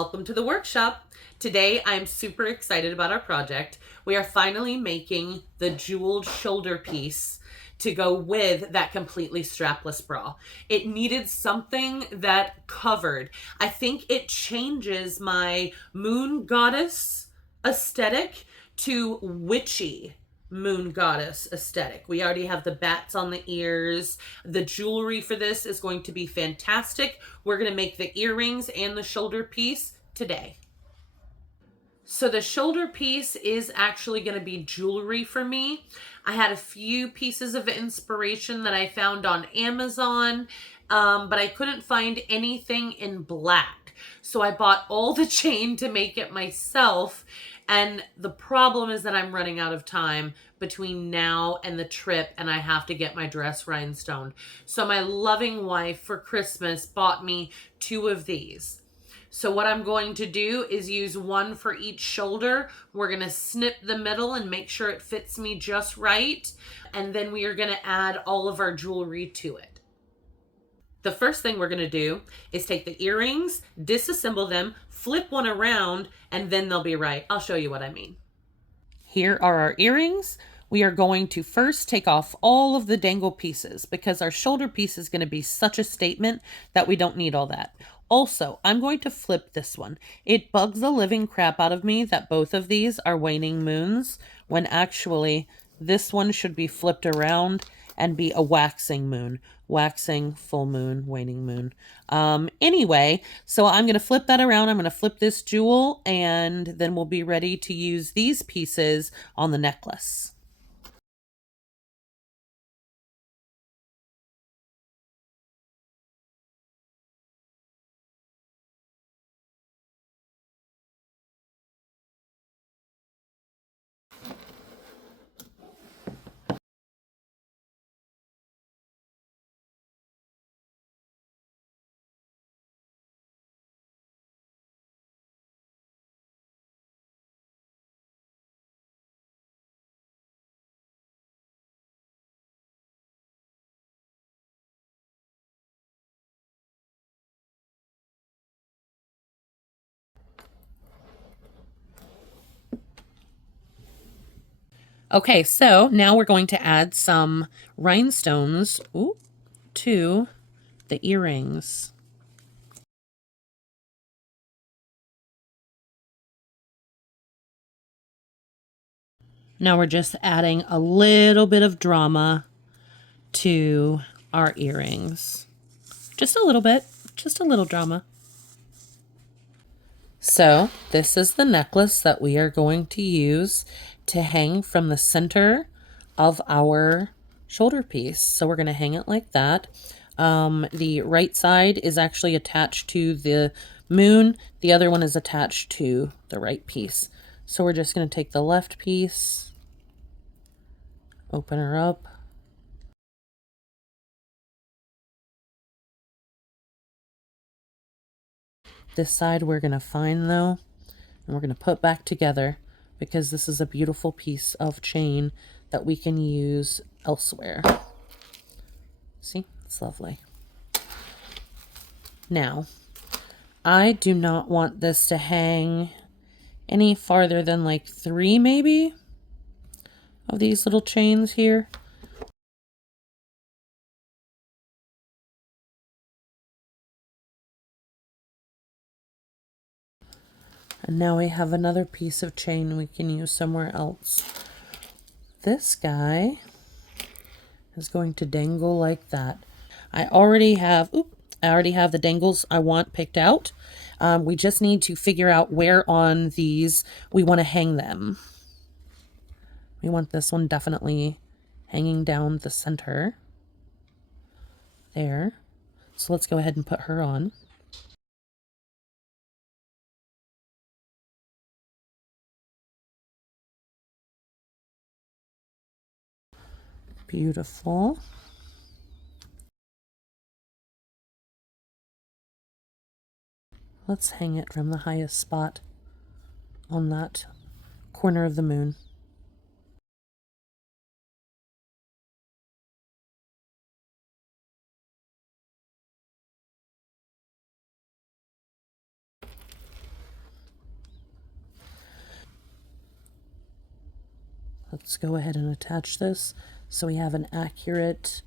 Welcome to the workshop. Today I'm super excited about our project. We are finally making the jeweled shoulder piece to go with that completely strapless bra. It needed something that covered. I think it changes my moon goddess aesthetic to witchy moon goddess aesthetic. We already have the bats on the ears. The jewelry for this is going to be fantastic. We're going to make the earrings and the shoulder piece today. So the shoulder piece is actually going to be jewelry for me. I had a few pieces of inspiration that I found on Amazon, but I couldn't find anything in black. So I bought all the chain to make it myself. And the problem is that I'm running out of time between now and the trip, and I have to get my dress rhinestoned. So my loving wife for Christmas bought me 2 of these. So what I'm going to do is use one for each shoulder. We're going to snip the middle and make sure it fits me just right. And then we are going to add all of our jewelry to it. The first thing we're going to do is take the earrings, disassemble them, flip one around, and then they'll be right. I'll show you what I mean. Here are our earrings. We are going to first take off all of the dangle pieces because our shoulder piece is going to be such a statement that we don't need all that. Also, I'm going to flip this one. It bugs the living crap out of me that both of these are waning moons when actually this one should be flipped around and be a waxing moon. Waxing, full moon, waning moon. Anyway, so I'm going to flip that around. I'm going to flip this jewel and then we'll be ready to use these pieces on the necklace. Okay, so now we're going to add some rhinestones to the earrings. Now we're just adding a little bit of drama to our earrings. Just a little bit, just a little drama. So this is the necklace that we are going to use to hang from the center of our shoulder piece. So we're going to hang it like that. The right side is actually attached to the moon. The other one is attached to the right piece. So we're just going to take the left piece, open her up. This side we're going to find though, and we're going to put back together because this is a beautiful piece of chain that we can use elsewhere. See, it's lovely. Now, I do not want this to hang any farther than like 3 maybe of these little chains here. And now we have another piece of chain we can use somewhere else. This guy is going to dangle like that. I already have the dangles I want picked out. We just need to figure out where on these we want to hang them. We want this one definitely hanging down the center. There. So let's go ahead and put her on. Beautiful. Let's hang it from the highest spot on that corner of the moon. Let's go ahead and attach this so we have an accurate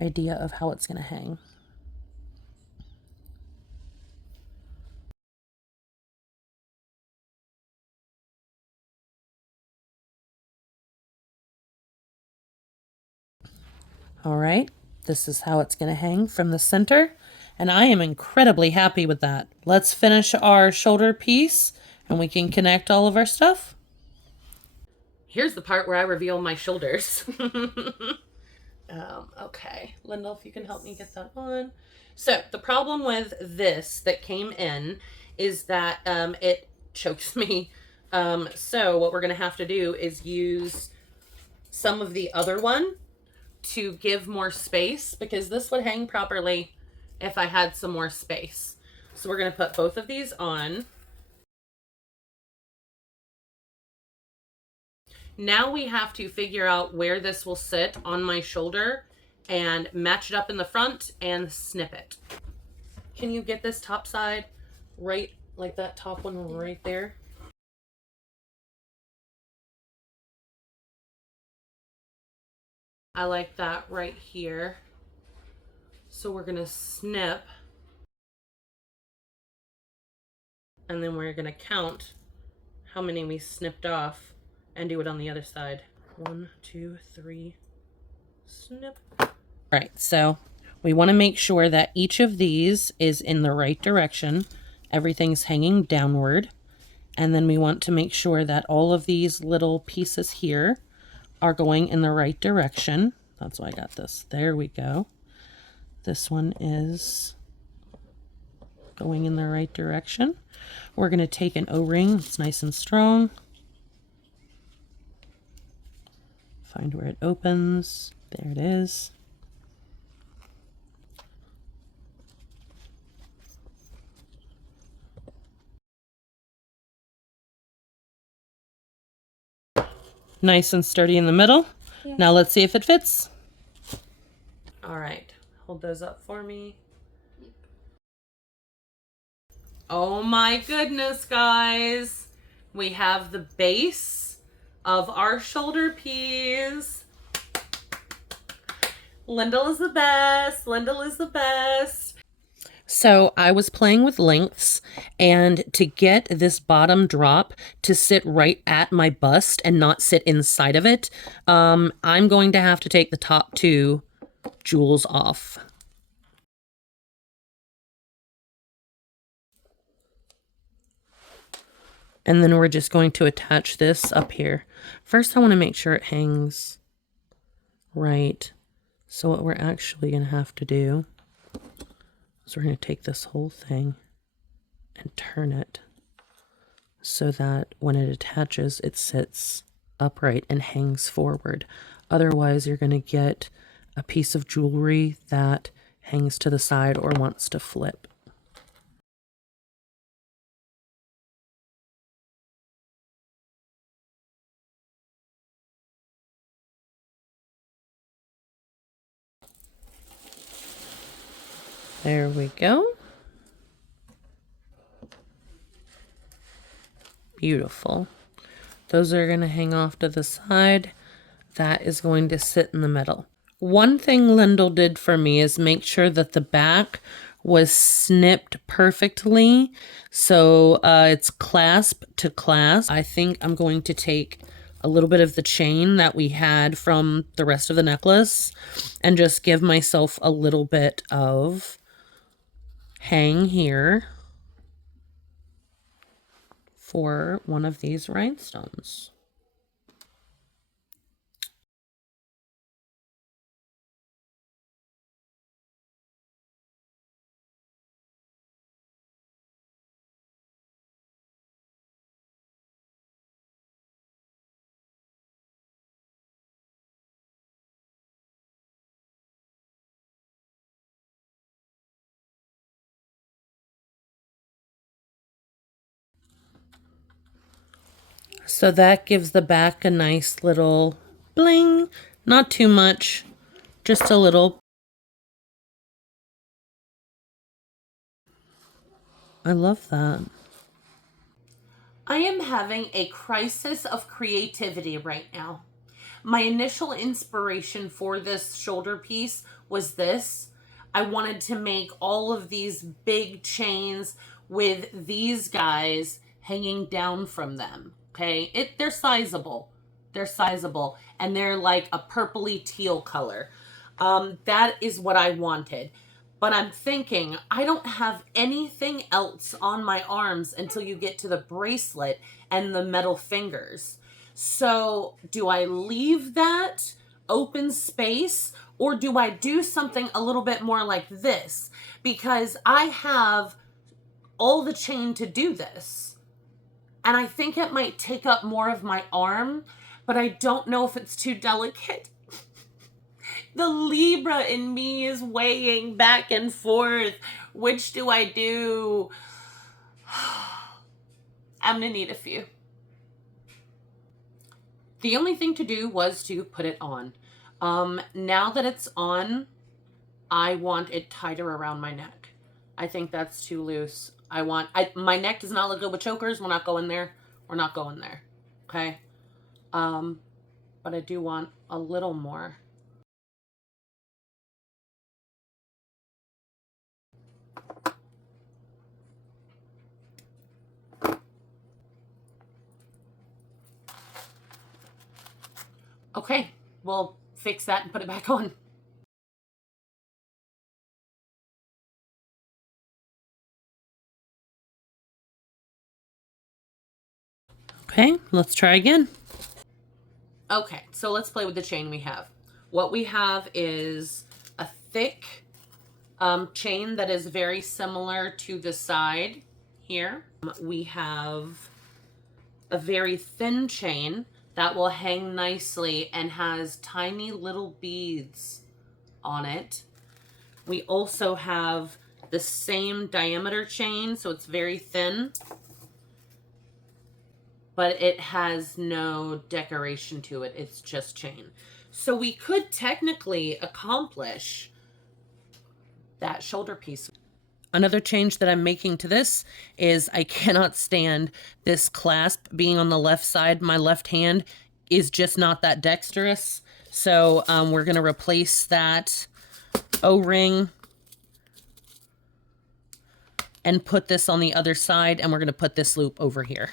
idea of how it's going to hang. All right, this is how it's going to hang from the center, and I am incredibly happy with that. Let's finish our shoulder piece and we can connect all of our stuff. Here's the part where I reveal my shoulders. Okay, Lyndall, if you can help me get that on. So the problem with this that came in is that it chokes me. So what we're going to have to do is use some of the other one to give more space, because this would hang properly if I had some more space. So we're going to put both of these on. Now we have to figure out where this will sit on my shoulder and match it up in the front and snip it. Can you get this top side right, like that top one right there? I like that right here. So we're gonna snip, and then we're gonna count how many we snipped off and do it on the other side. 1, 2, 3, snip. Right, so we want to make sure that each of these is in the right direction. Everything's hanging downward. And then we want to make sure that all of these little pieces here are going in the right direction. That's why I got this. There we go. This one is going in the right direction. We're going to take an O-ring. It's nice and strong. Find where it opens. There it is. Nice and sturdy in the middle. Yeah. Now let's see if it fits. All right, hold those up for me. Oh my goodness, guys. We have the base of our shoulder piece. Lyndall is the best. Lyndall is the best. So I was playing with lengths, and to get this bottom drop to sit right at my bust and not sit inside of it, I'm going to have to take the top 2 jewels off. And then we're just going to attach this up here. First, I want to make sure it hangs right. So what we're actually going to have to do is we're going to take this whole thing and turn it so that when it attaches, it sits upright and hangs forward. Otherwise, you're going to get a piece of jewelry that hangs to the side or wants to flip. There we go. Beautiful. Those are going to hang off to the side. That is going to sit in the middle. One thing Lyndall did for me is make sure that the back was snipped perfectly. So it's clasp to clasp. I think I'm going to take a little bit of the chain that we had from the rest of the necklace and just give myself a little bit of hang here for one of these rhinestones. So that gives the back a nice little bling. Not too much, just a little. I love that. I am having a crisis of creativity right now. My initial inspiration for this shoulder piece was this. I wanted to make all of these big chains with these guys hanging down from them. Okay, they're sizable. They're sizable, and they're like a purpley teal color. That is what I wanted. But I'm thinking, I don't have anything else on my arms until you get to the bracelet and the metal fingers. So do I leave that open space, or do I do something a little bit more like this? Because I have all the chain to do this. And I think it might take up more of my arm, but I don't know if it's too delicate. The Libra in me is weighing back and forth. Which do I do? I'm gonna need a few. The only thing to do was to put it on. Now that it's on, I want it tighter around my neck. I think that's too loose. My neck does not look good with chokers. We're not going there. We're not going there. Okay. But I do want a little more. Okay, we'll fix that and put it back on. Okay, let's try again. Okay, so let's play with the chain we have. What we have is a thick chain that is very similar to the side here. We have a very thin chain that will hang nicely and has tiny little beads on it. We also have the same diameter chain, so it's very thin, but it has no decoration to it. It's just chain. So we could technically accomplish that shoulder piece. Another change that I'm making to this is I cannot stand this clasp being on the left side. My left hand is just not that dexterous. So we're going to replace that O-ring and put this on the other side, and we're going to put this loop over here.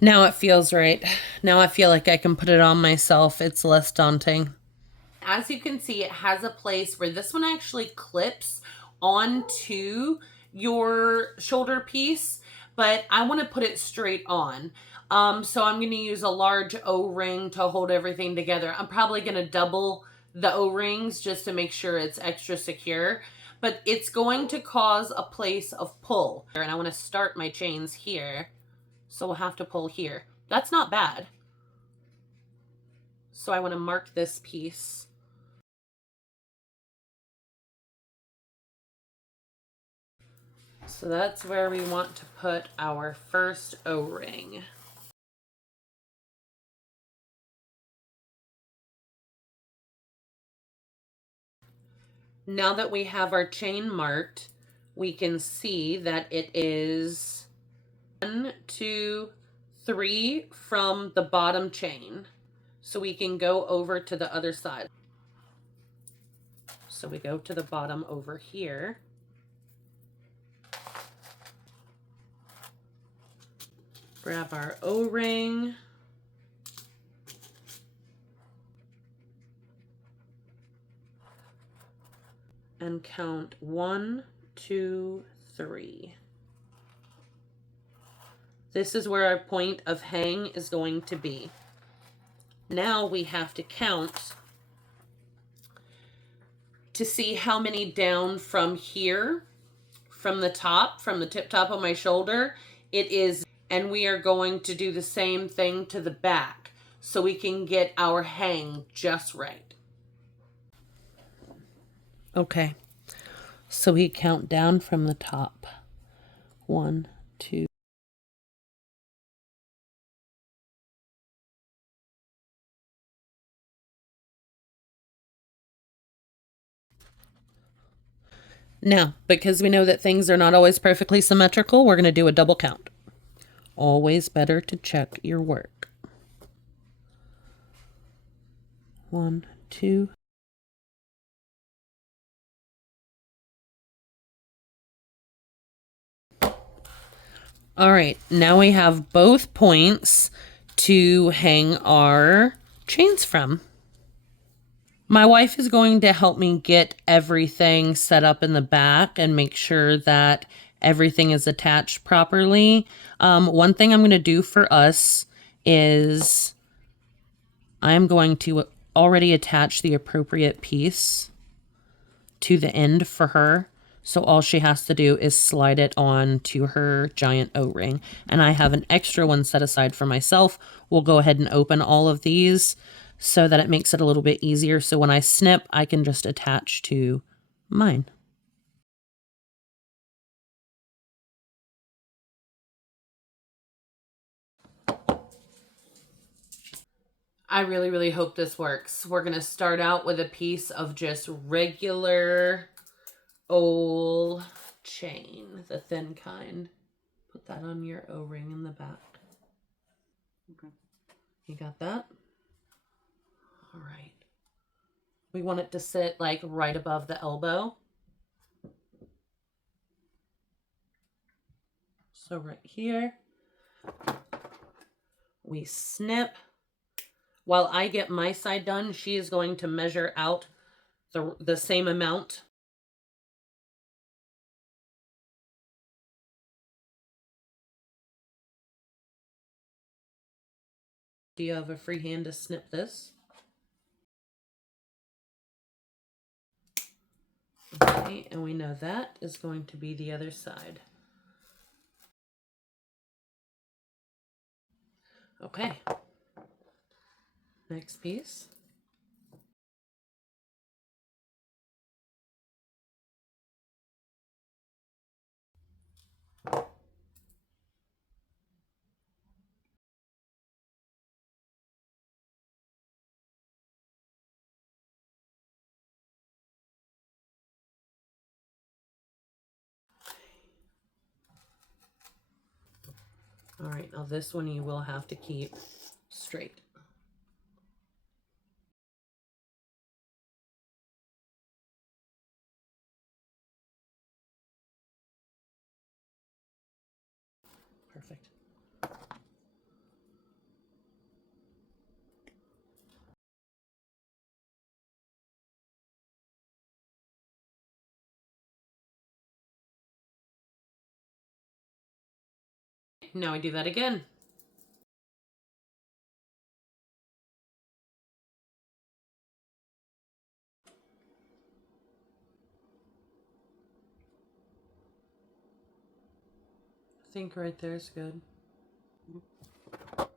Now it feels right. Now I feel like I can put it on myself. It's less daunting. As you can see, it has a place where this one actually clips onto your shoulder piece, but I want to put it straight on. So I'm going to use a large O-ring to hold everything together. I'm probably going to double the O-rings just to make sure it's extra secure, but it's going to cause a place of pull. And I want to start my chains here. So we'll have to pull here. That's not bad. So I want to mark this piece. So that's where we want to put our first O-ring. Now that we have our chain marked, we can see that it is 1, 2, 3 from the bottom chain. So we can go over to the other side. So we go to the bottom over here. Grab our O-ring. And count 1, 2, 3. This is where our point of hang is going to be. Now we have to count to see how many down from here, from the top, from the tip top of my shoulder, it is. And we are going to do the same thing to the back so we can get our hang just right. Okay, so we count down from the top. 1, 2. Now, because we know that things are not always perfectly symmetrical, we're going to do a double count. Always better to check your work. 1, 2. All right, now we have both points to hang our chains from. My wife is going to help me get everything set up in the back and make sure that everything is attached properly. One thing I'm going to do for us is I'm going to already attach the appropriate piece to the end for her. So all she has to do is slide it on to her giant O-ring. And I have an extra one set aside for myself. We'll go ahead and open all of these so that it makes it a little bit easier. So when I snip, I can just attach to mine. I really, really hope this works. We're going to start out with a piece of just regular old chain, the thin kind. Put that on your O-ring in the back. Okay. You got that? All right. We want it to sit like right above the elbow. So right here, we snip. While I get my side done, she is going to measure out the same amount. Do you have a free hand to snip this? Okay, and we know that is going to be the other side. Okay. Next piece. All right, now this one you will have to keep straight. Perfect. Now we do that again. I think right there is good. So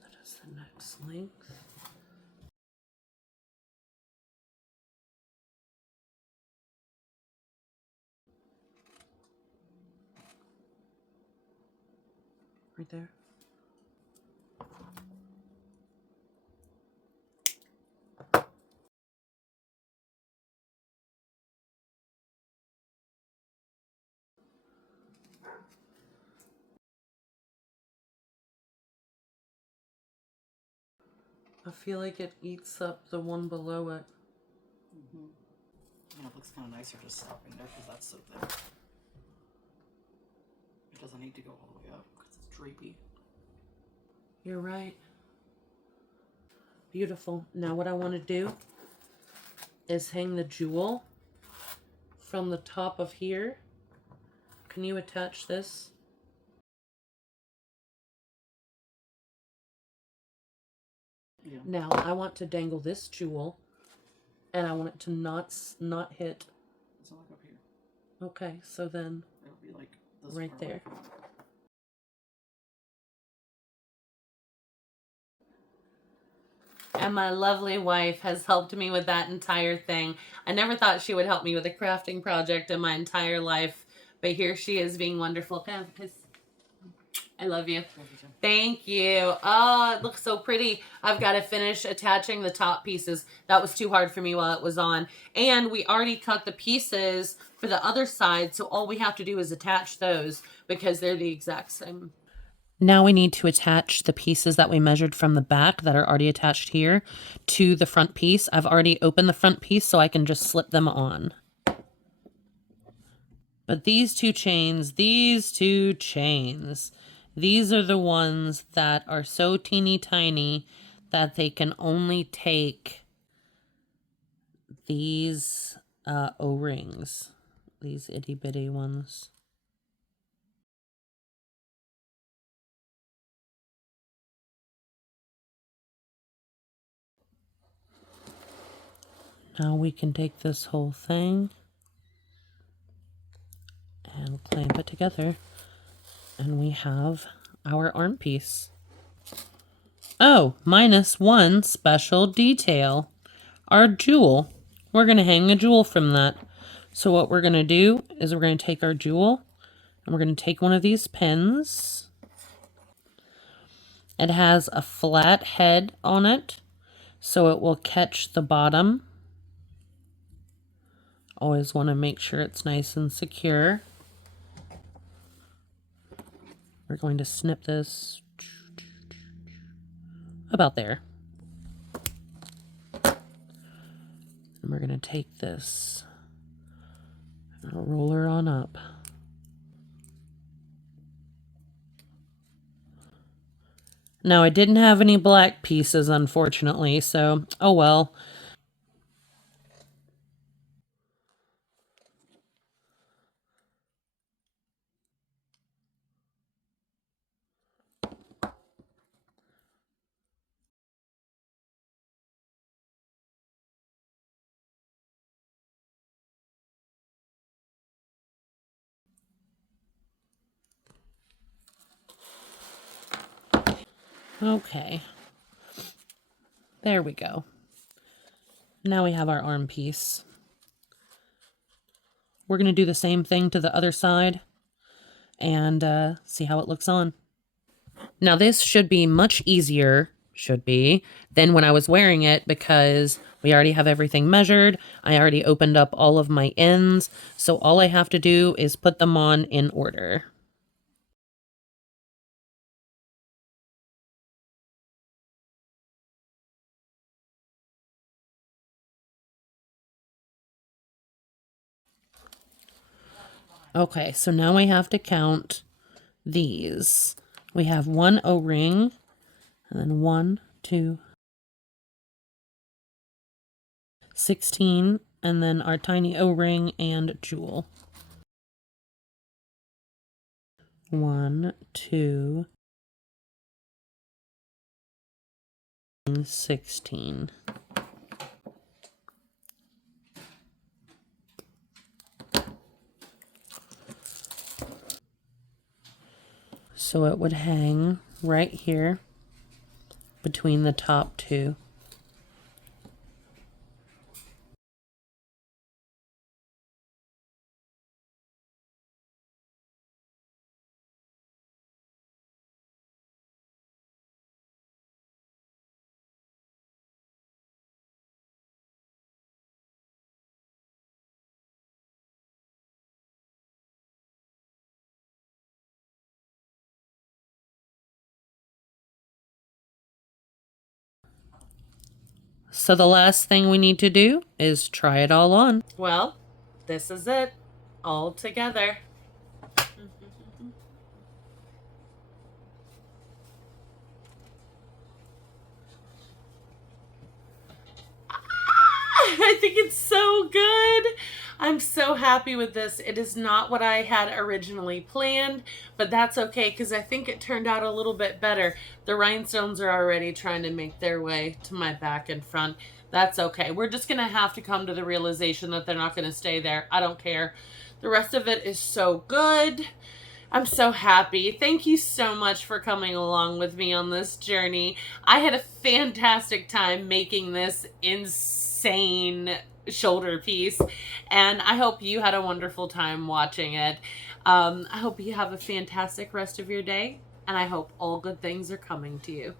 that is the next length. Right there. I feel like it eats up the one below it. Mm-hmm. And it looks kind of nicer just stopping there because that's so thick. It doesn't need to go all the way up because it's drapey. You're right. Beautiful. Now what I want to do is hang the jewel from the top of here. Can you attach this? Yeah. Now I want to dangle this jewel, and I want it to not hit. It's not like up here. Okay, so then It'll be like this right there. And my lovely wife has helped me with that entire thing. I never thought she would help me with a crafting project in my entire life, but here she is being wonderful. Kind of, I love you. Love you too. Thank you. Oh, it looks so pretty. I've got to finish attaching the top pieces. That was too hard for me while it was on. And we already cut the pieces for the other side, so all we have to do is attach those because they're the exact same. Now we need to attach the pieces that we measured from the back that are already attached here to the front piece. I've already opened the front piece so I can just slip them on. But these two chains, these are the ones that are so teeny tiny that they can only take these O-rings, these itty bitty ones. Now we can take this whole thing and clamp it together, and we have our arm piece. Oh, minus one special detail. Our jewel. We're going to hang a jewel from that. So what we're going to do is we're going to take our jewel and we're going to take one of these pins. It has a flat head on it, so it will catch the bottom. Always want to make sure it's nice and secure. We're going to snip this about there. And we're going to take this and roll her on up. Now, I didn't have any black pieces, unfortunately, so oh well. Okay. There we go. Now we have our arm piece. We're going to do the same thing to the other side and see how it looks on. Now this should be much easier, than when I was wearing it because we already have everything measured. I already opened up all of my ends, so all I have to do is put them on in order. Okay, so now we have to count these. We have one O-ring, and then 1, 2, 16, and then our tiny O-ring and jewel. 1, 2, 16. So it would hang right here between the top two. So the last thing we need to do is try it all on. Well, this is it, all together. I think it's so good. I'm so happy with this. It is not what I had originally planned, but that's okay because I think it turned out a little bit better. The rhinestones are already trying to make their way to my back and front. That's okay. We're just going to have to come to the realization that they're not going to stay there. I don't care. The rest of it is so good. I'm so happy. Thank you so much for coming along with me on this journey. I had a fantastic time making this insane shoulder piece, and I hope you had a wonderful time watching it. I hope you have a fantastic rest of your day, and I hope all good things are coming to you.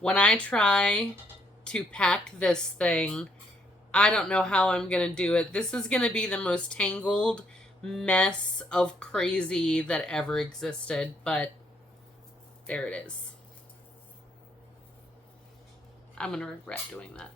When I try to pack this thing, I don't know how I'm going to do it. This is going to be the most tangled mess of crazy that ever existed, but there it is. I'm going to regret doing that.